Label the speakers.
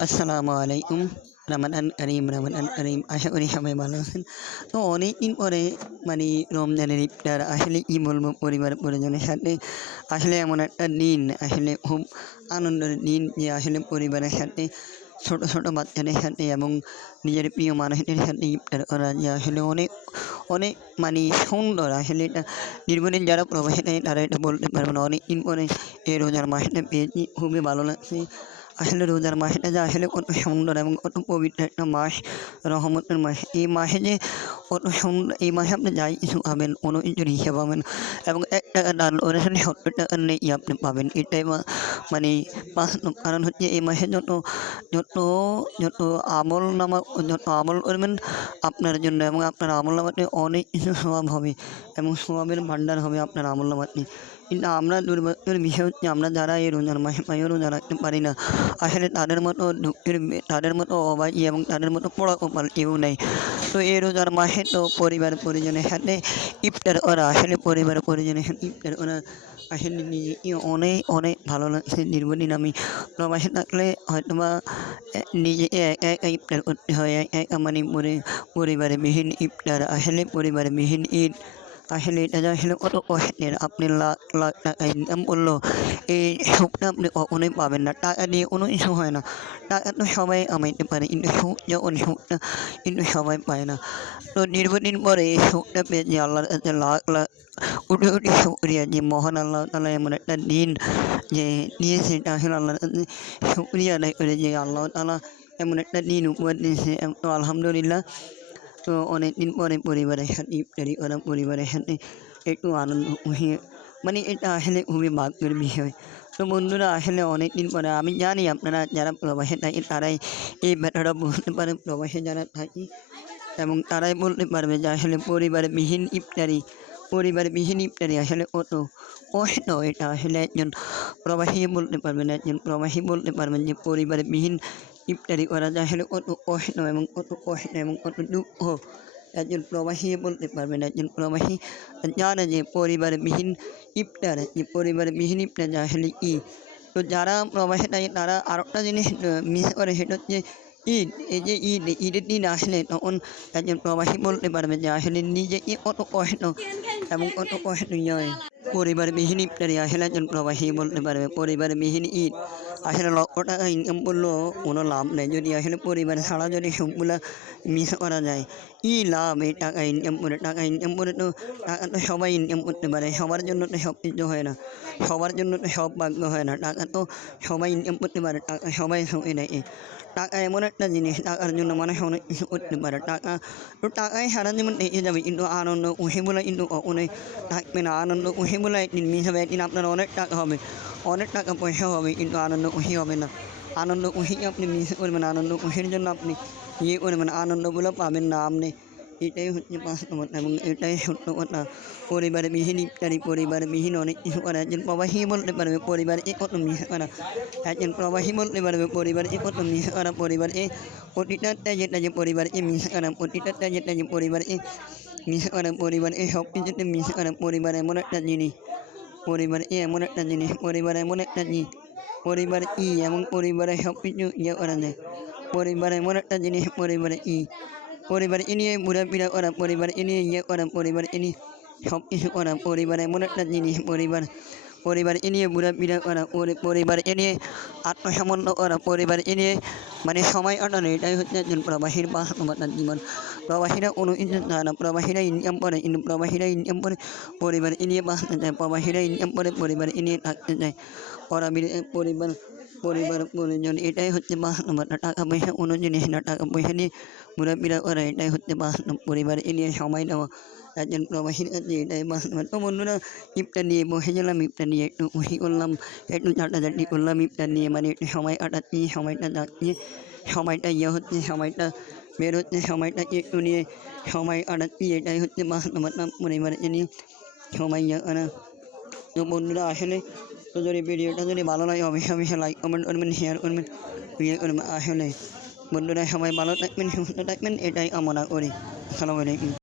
Speaker 1: আসসালামু আলাইকুম রামাদান করিম রামাদান করিম আশা করি সবাই ভালো আছেন তো অনেক দিন পরে মানে রমজানের ইফতার আসলে কি বলব পরিবার পরিজনের সাথে আসলে এমন একটা দিন আসলে খুব আনন্দের দিন যে আসলে পরিবারের সাথে ছোটো ছোটো বাচ্চাদের সাথে এবং নিজের প্রিয় মানুষদের সাথে ইফতার করা যে আসলে অনেক অনেক মানে সুন্দর আসলে এটা দীর্ঘদিন যারা প্রবাসী তারা এটা বলতে পারবে না অনেক দিন পরে এই রোজার মাসটা পেয়েছি খুবই ভালো লাগছে আসলে রোজার মাসটা যে আসলে কত সুন্দর এবং কত পবিত্র একটা মাস, রহমতের মাস। এই মাসে যে কত সুন্দর, এই মাসে আপনি যাই কিছু পাবেন, কোনো কিছুর হিসাব পাবেন এবং এক টাকা ওর সাথে সত্তর টাকার নেই আপনি পাবেন। এটাই মানে পাঁচ কারণ হচ্ছে এই মাসে যত যত যত আমল নামা, যত আমল করবেন আপনার জন্য এবং আপনার আমল নামাতে অনেক কিছু স্বভাব হবে এবং স্বভাবের ভাণ্ডার হবে আপনার আমল নামাতে। কিন্তু আমরা দুর্ভাগ্যের বিষয় হচ্ছে আমরা যারা এই রোজার মাসে পাই রোজা রাখতে পারি না আসলে তাদের মতো দুঃখের তাদের মতো অবাকি এবং তাদের মতো পড়া কপাল কেউ নেই তো এই রোজার মাসে তো পরিবার পরিজনের সাথে ইফতার করা আসলে পরিবার পরিজনের সাথে ইফতার করা আসলে নিজেকে অনেক অনেক ভালো লাগছে দীর্ঘদিন আমি প্রবাসে থাকলে হয়তো বা নিজে একা একা ইফতার করতে হয় একা মানে পরি পরিবারে বিহীন ইফতার আসলে পরিবারে বিহীন ঈদ এটা যে আসলে কত কষ্টের আপনি লাখ লাখ টাকা ইনকাম করলেও এই সুখটা আপনি কখনোই পাবেন না টাকা দিয়ে কোনো কিছু হয় না টাকা তো সবাই কামাইতে পারে কিন্তু সবাই পায় না তো দীর্ঘদিন পরে এই সুখটা পেয়েছি আল্লাহর কাছে লাখ লাখ উঠে উঠে শুক্রিয়া যে মহান আল্লাহ তালা এমন একটা দিন যে দিয়েছে আসলে আল্লাহর কাছে শুক্রিয়া আদায় করে যে আল্লাহ তালা এমন একটা দিন উপহার দিয়েছে তো আলহামদুলিল্লাহ তো অনেক দিন পরে পরিবারের সাথে ইফতারি করা পরিবারের সাথে একটু আনন্দ হয়ে মানে এটা আসলে খুবই ভাগ্যের বিষয় তো বন্ধুরা আসলে অনেক দিন পরে আমি জানি আপনারা যারা প্রবাসে থাকে তারাই এই ব্যাপারটা বুঝতে পারে প্রবাসে যারা থাকি এবং তারাই বলতে পারবে যে আসলে পরিবারবিহীন ইফতারি পরিবারবিহীন ইফতারি আসলে কত কষ্ট এটা আসলে একজন প্রবাসী বলতে পারবেন একজন প্রবাসী বলতে পারবেন যে পরিবারবিহীন ইফতারি করা আসলে কত কষ্ট এবং কত কষ্ট এবং কত দুঃখ একজন প্রবাসী বলতে পারবেন একজন প্রবাসী জানে যে পরিবারবিহীন ইফতার, যে পরিবারবিহীন ইফতার আসলে কি তো যারা প্রবাসে থাকে, তারা আরেকটা জিনিস মিস করে, সেটা হচ্ছে ঈদ। এই যে ঈদ, ঈদের দিন আসলে তখন একজন প্রবাসী বলতে পারবে যে আসলে নিজেকে কত কষ্ট এবং কত কষ্ট হয় পরিবারবিহীন ইফতারি আসলে একজন প্রবাসী বলতে পারবে, পরিবারবিহীন ঈদ আসলে লক্ষ টাকা ইনকাম করলেও কোনো লাভ নেই। যদি আসলে পরিবার ছাড়া যদি সবগুলা মিস করা যায় ই লাভ? এই টাকা ইনকাম করে, টাকা ইনকাম করে তো টাকা তো সবাই ইনকাম করতে পারে। সবার জন্য তো সব কিছু হয় না। সবার জন্য তো সব ভাগ্য হয় না। টাকা তো সবাই ইনকাম করতে পারে, টাকা সবাই সঙ্গে নেয় টাকা এমন একটা জিনিস টাকার জন্য মানুষ অনেক কিছু করতে পারে টাকা তো টাকায় সারা জীবন থেকে যাবে কিন্তু আনন্দ বলে কিন্তু কখনোই থাকবে না আনন্দ বলে একদিন মিস হবে একদিন আপনার অনেক টাকা হবে অনেক টাকা পয়সা হবে কিন্তু আনন্দ উহি হবে না আনন্দ উহি আপনি মিস করবেন আনন্দ উহের জন্য আপনি ইয়ে করবেন আনন্দগুলো পাবেন না আপনি এটাই হচ্ছে বাস্তব কথা এবং এটাই সত্য কথা। পরিবারে বিহীন ইত্যাদি পরিবারে বিহীন অনেক কিছু করা। একজন প্রবাসী বলতে পারবে, পরিবারে এ কত মিস করা। একজন প্রবাসী বলতে পারবে, পরিবারে এ কত মিস করা। পরিবারে এ প্রতিটাটা যেটা যে পরিবারে এ মিস করা। প্রতিটাটা যেটা যে পরিবারে এ মিস করা। পরিবার এ সব কিছুতে মিস করা। পরিবার এমন একটা জিনিস। পরিবার এ এমন একটা জিনিস। পরিবার এমন একটা জিনিস পরিবার ই এমন পরিবারে সব কিছু ইয়ে করা যায়। পরিবার এমন একটা জিনিস। পরিবারে ই। পরিবার নিয়ে ঘোরাফেরা করা পরিবার নিয়ে ইয়ে করা পরিবার নিয়ে সব কিছু করা পরিবার এমন একটা জিনিস পরিবার পরিবার এ নিয়ে ঘোরাফেরা করা পরি- পরিবার এ নিয়ে আত্মসমর্পণ করা পরিবার নিয়ে মানে সময় কাটানো এটাই হচ্ছে একজন প্রবাসীর বাস্তবতার জীবন। প্রবাসীরা কোনো কিছু চায় না ইনকাম করে কিন্তু প্রবাসীরা ইনকাম করে পরিবার নিয়ে বাঁচতে চায় প্রবাসীরা ইনকাম করে পরিবার নিয়ে থাকতে চায়, পরাবির- পরিবার পরিবার পরিজন এটাই হচ্ছে বাস্তবতা টাকা পয়সা কোনো জিনিস না টাকা পয়সা নিয়ে ঘোরাফেরা করা, এটাই হচ্ছে বাস্তব পরিবার এ নিয়ে সময় দেওয়া একজন প্রবাসীর কাছে এটাই বাস্তব তো বন্ধুরা ইফতার নিয়ে বসে গেলাম ইফতার নিয়ে একটু খুশি করলাম, একটু চাটাচাটি করলাম ইফতার নিয়ে মানে একটু সময় কাটাচ্ছি, সময়টা যাচ্ছি, সময়টা ইয়ে হচ্ছে, সময়টা বের হচ্ছে সময়টা একটু নিয়ে সময় কাটাচ্ছি, এটাই হচ্ছে বাস্তবতা পরিবারকে নিয়ে সময় ইয়ে করা। তো বন্ধুরা, আসলে তো যদি ভিডিওটা যদি ভালো লাগে অবশ্যই আমি লাইক কমেন্ট করবেন শেয়ার করবেন ইয়ে করবেন আসলে বন্ধুরা সবাই ভালো থাকবেন, সুস্থ থাকবেন, এটাই কামনা করি। আসসালামু